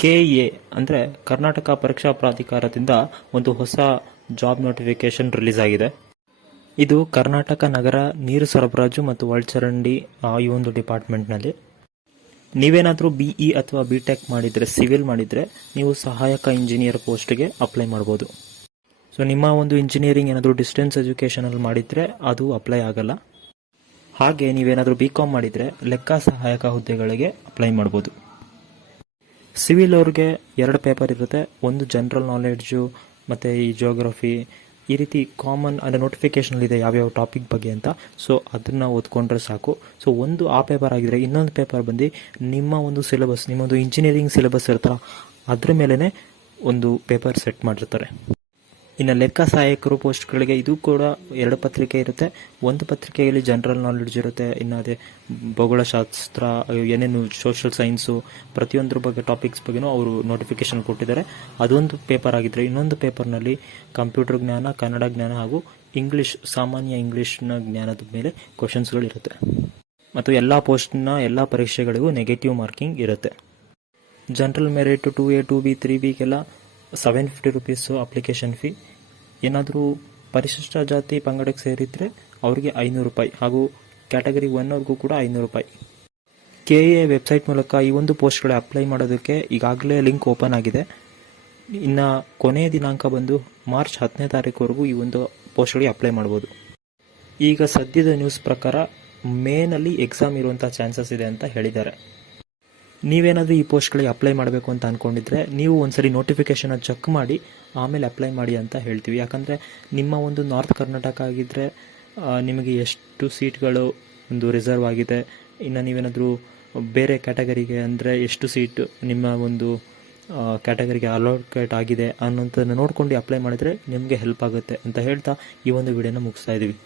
KA ಅಂದರೆ ಕರ್ನಾಟಕ ಪರೀಕ್ಷಾ ಪ್ರಾಧಿಕಾರದಿಂದ ಒಂದು ಹೊಸ ಜಾಬ್ ನೋಟಿಫಿಕೇಶನ್ ರಿಲೀಸ್ ಆಗಿದೆ. ಇದು ಕರ್ನಾಟಕ ನಗರ ನೀರು ಸರಬರಾಜು ಮತ್ತು ಒಳಚರಂಡಿ ಈ ಒಂದು ಡಿಪಾರ್ಟ್ಮೆಂಟ್ನಲ್ಲಿ. ನೀವೇನಾದರೂ BE ಅಥವಾ BTech ಮಾಡಿದರೆ, ಸಿವಿಲ್ ಮಾಡಿದರೆ ನೀವು ಸಹಾಯಕ ಇಂಜಿನಿಯರ್ ಪೋಸ್ಟ್ಗೆ ಅಪ್ಲೈ ಮಾಡ್ಬೋದು. ಸೊ ನಿಮ್ಮ ಒಂದು ಇಂಜಿನಿಯರಿಂಗ್ ಏನಾದರೂ ಡಿಸ್ಟೆನ್ಸ್ ಎಜುಕೇಷನಲ್ಲಿ ಮಾಡಿದರೆ ಅದು ಅಪ್ಲೈ ಆಗಲ್ಲ. ಹಾಗೆ ನೀವೇನಾದರೂ BCom ಮಾಡಿದರೆ ಲೆಕ್ಕ ಸಹಾಯಕ ಹುದ್ದೆಗಳಿಗೆ ಅಪ್ಲೈ ಮಾಡ್ಬೋದು. ಸಿವಿಲ್ ಅವ್ರಿಗೆ 2 ಪೇಪರ್ ಇರುತ್ತೆ. ಒಂದು ಜನರಲ್ ನಾಲೆಡ್ಜು ಮತ್ತು ಈ ಜಿಯೋಗ್ರಫಿ, ಈ ರೀತಿ ಕಾಮನ್ ಅಂದರೆ ನೋಟಿಫಿಕೇಷನಲ್ಲಿದೆ ಯಾವ್ಯಾವ ಟಾಪಿಕ್ ಬಗ್ಗೆ ಅಂತ. ಸೊ ಅದನ್ನು ಓದ್ಕೊಂಡ್ರೆ ಸಾಕು. ಸೊ ಒಂದು ಆ ಪೇಪರ್ ಆಗಿದ್ರೆ ಇನ್ನೊಂದು ಪೇಪರ್ ಬಂದು ನಿಮ್ಮ ಒಂದು ಸಿಲೆಬಸ್, ನಿಮ್ಮೊಂದು ಇಂಜಿನಿಯರಿಂಗ್ ಸಿಲೆಬಸ್ ಇರುತ್ತಲ್ಲ ಅದ್ರ ಮೇಲೇ ಒಂದು ಪೇಪರ್ ಸೆಟ್ ಮಾಡಿರ್ತಾರೆ. ಇನ್ನು ಲೆಕ್ಕ ಸಹಾಯಕರು ಪೋಸ್ಟ್ಗಳಿಗೆ ಇದು ಕೂಡ 2 ಪತ್ರಿಕೆ ಇರುತ್ತೆ. ಒಂದು ಪತ್ರಿಕೆಯಲ್ಲಿ ಜನರಲ್ ನಾಲೆಡ್ಜ್ ಇರುತ್ತೆ, ಇನ್ನು ಅದೇ ಭೂಗೋಳಶಾಸ್ತ್ರ, ಏನೇನು ಸೋಷಿಯಲ್ ಸೈನ್ಸು, ಪ್ರತಿಯೊಂದ್ರ ಬಗ್ಗೆ ಟಾಪಿಕ್ಸ್ ಬಗ್ಗೆನೂ ಅವರು ನೋಟಿಫಿಕೇಶನ್ ಕೊಟ್ಟಿದ್ದಾರೆ. ಅದೊಂದು ಪೇಪರ್ ಆಗಿದ್ದರೆ ಇನ್ನೊಂದು ಪೇಪರ್ನಲ್ಲಿ ಕಂಪ್ಯೂಟರ್ ಜ್ಞಾನ, ಕನ್ನಡ ಜ್ಞಾನ ಹಾಗೂ ಇಂಗ್ಲೀಷ್, ಸಾಮಾನ್ಯ ಇಂಗ್ಲೀಷ್ನ ಜ್ಞಾನದ ಮೇಲೆ ಕ್ವಶನ್ಸ್ಗಳಿರುತ್ತೆ. ಮತ್ತು ಎಲ್ಲ ಪೋಸ್ಟ್ನ ಎಲ್ಲ ಪರೀಕ್ಷೆಗಳಿಗೂ ನೆಗೆಟಿವ್ ಮಾರ್ಕಿಂಗ್ ಇರುತ್ತೆ. General merit 2A, 2B, 3Bಗೆಲ್ಲ 750 rupees application fee. ಏನಾದರೂ ಪರಿಶಿಷ್ಟ ಜಾತಿ ಪಂಗಡಕ್ಕೆ ಸೇರಿದರೆ ಅವರಿಗೆ 500 ರೂಪಾಯಿ ಹಾಗೂ ಕ್ಯಾಟಗರಿ 1 ಅವ್ರಿಗೂ ಕೂಡ 500 ರೂಪಾಯಿ. KA ವೆಬ್ಸೈಟ್ ಮೂಲಕ ಈ ಒಂದು ಪೋಸ್ಟ್ಗಳ ಅಪ್ಲೈ ಮಾಡೋದಕ್ಕೆ ಈಗಾಗಲೇ ಲಿಂಕ್ ಓಪನ್ ಆಗಿದೆ. ಇನ್ನು ಕೊನೆಯ ದಿನಾಂಕ ಬಂದು ಮಾರ್ಚ್ 10ನೇ ತಾರೀಕುವರೆಗೂ ಈ ಒಂದು ಪೋಸ್ಟ್ಗಳಿಗೆ ಅಪ್ಲೈ ಮಾಡ್ಬೋದು. ಈಗ ಸದ್ಯದ ನ್ಯೂಸ್ ಪ್ರಕಾರ ಮೇನಲ್ಲಿ ಎಕ್ಸಾಮ್ ಇರುವಂಥ ಚಾನ್ಸಸ್ ಇದೆ ಅಂತ ಹೇಳಿದ್ದಾರೆ. ನೀವೇನಾದರೂ ಈ ಪೋಸ್ಟ್ಗಳಿಗೆ ಅಪ್ಲೈ ಮಾಡಬೇಕು ಅಂತ ಅಂದ್ಕೊಂಡಿದ್ರೆ ನೀವು ಒಂದ್ಸರಿ ನೋಟಿಫಿಕೇಷನ್ ಚೆಕ್ ಮಾಡಿ ಆಮೇಲೆ ಅಪ್ಲೈ ಮಾಡಿ ಅಂತ ಹೇಳ್ತೀವಿ. ಯಾಕಂದರೆ ನಿಮ್ಮ ಒಂದು ನಾರ್ತ್ ಕರ್ನಾಟಕ ಆಗಿದ್ದರೆ ನಿಮಗೆ ಎಷ್ಟು ಸೀಟ್ಗಳು ಒಂದು ರಿಸರ್ವ್ ಆಗಿದೆ, ಇನ್ನು ನೀವೇನಾದರೂ ಬೇರೆ ಕ್ಯಾಟಗರಿಗೆ ಅಂದರೆ ಎಷ್ಟು ಸೀಟ್ ನಿಮ್ಮ ಒಂದು ಕ್ಯಾಟಗರಿಗೆ ಅಲೋಕೇಟ್ ಆಗಿದೆ ಅನ್ನೋಂಥದ್ದನ್ನು ನೋಡ್ಕೊಂಡು ಅಪ್ಲೈ ಮಾಡಿದರೆ ನಿಮಗೆ ಹೆಲ್ಪ್ ಆಗುತ್ತೆ ಅಂತ ಹೇಳ್ತಾ ಈ ಒಂದು ವಿಡಿಯೋನ ಮುಗಿಸ್ತಾ ಇದ್ದೀವಿ.